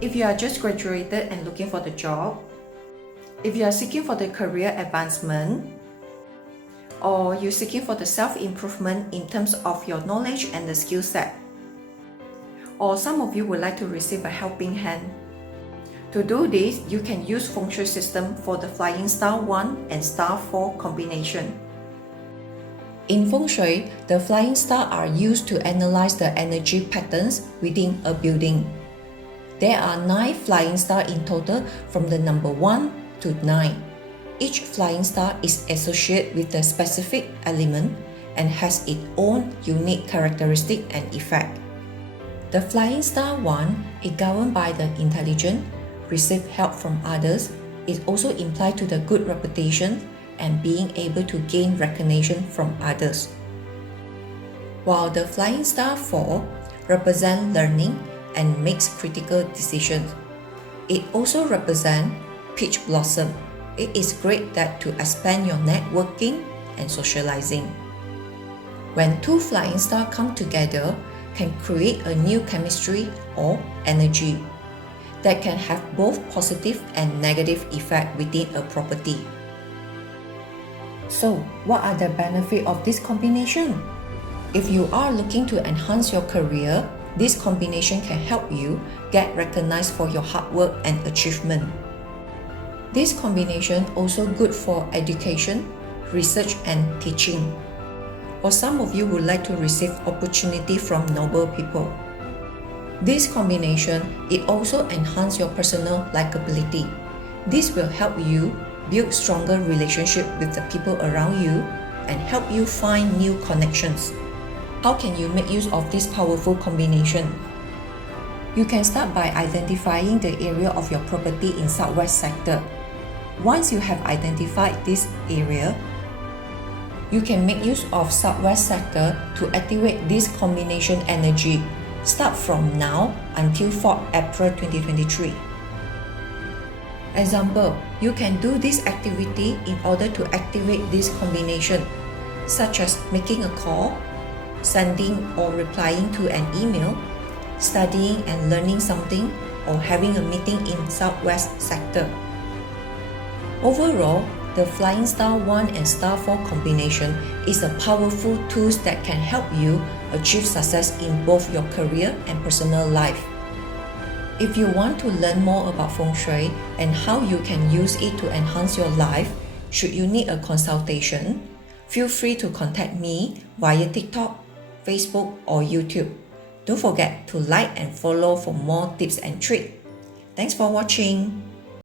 If you are just graduated and looking for the job, if you are seeking for the career advancement, or you're seeking for the self-improvement in terms of your knowledge and the skill set, or some of you would like to receive a helping hand. To do this, you can use Feng Shui system for the Flying Star 1 and Star 4 combination. In Feng Shui, the flying star are used to analyze the energy patterns within a building. There are 9 flying stars in total from the number 1 to 9. Each flying star is associated with a specific element and has its own unique characteristic and effect. The flying star 1 is governed by the intelligence, receive help from others, is also implied to the good reputation and being able to gain recognition from others. While the flying star 4 represents learning and makes critical decisions. It also represents peach blossom. It is great that to expand your networking and socializing. When 2 flying stars come together, can create a new chemistry or energy that can have both positive and negative effect within a property. So, what are the benefits of this combination? If you are looking to enhance your career, this combination can help you get recognized for your hard work and achievement. This combination also good for education, research and teaching. Or some of you would like to receive opportunity from noble people. This combination, it also enhance your personal likability. This will help you build stronger relationship with the people around you and help you find new connections. How can you make use of this powerful combination? You can start by identifying the area of your property in Southwest sector. Once you have identified this area, you can make use of Southwest sector to activate this combination energy. Start from now until 4th April 2023. Example, you can do this activity in order to activate this combination, such as making a call, sending or replying to an email, studying and learning something, or having a meeting in Southwest sector. Overall, the Flying Star 1 and Star 4 combination is a powerful tool that can help you achieve success in both your career and personal life. If you want to learn more about Feng Shui and how you can use it to enhance your life, should you need a consultation, feel free to contact me via TikTok, Facebook or YouTube. Don't forget to like and follow for more tips and tricks. Thanks for watching.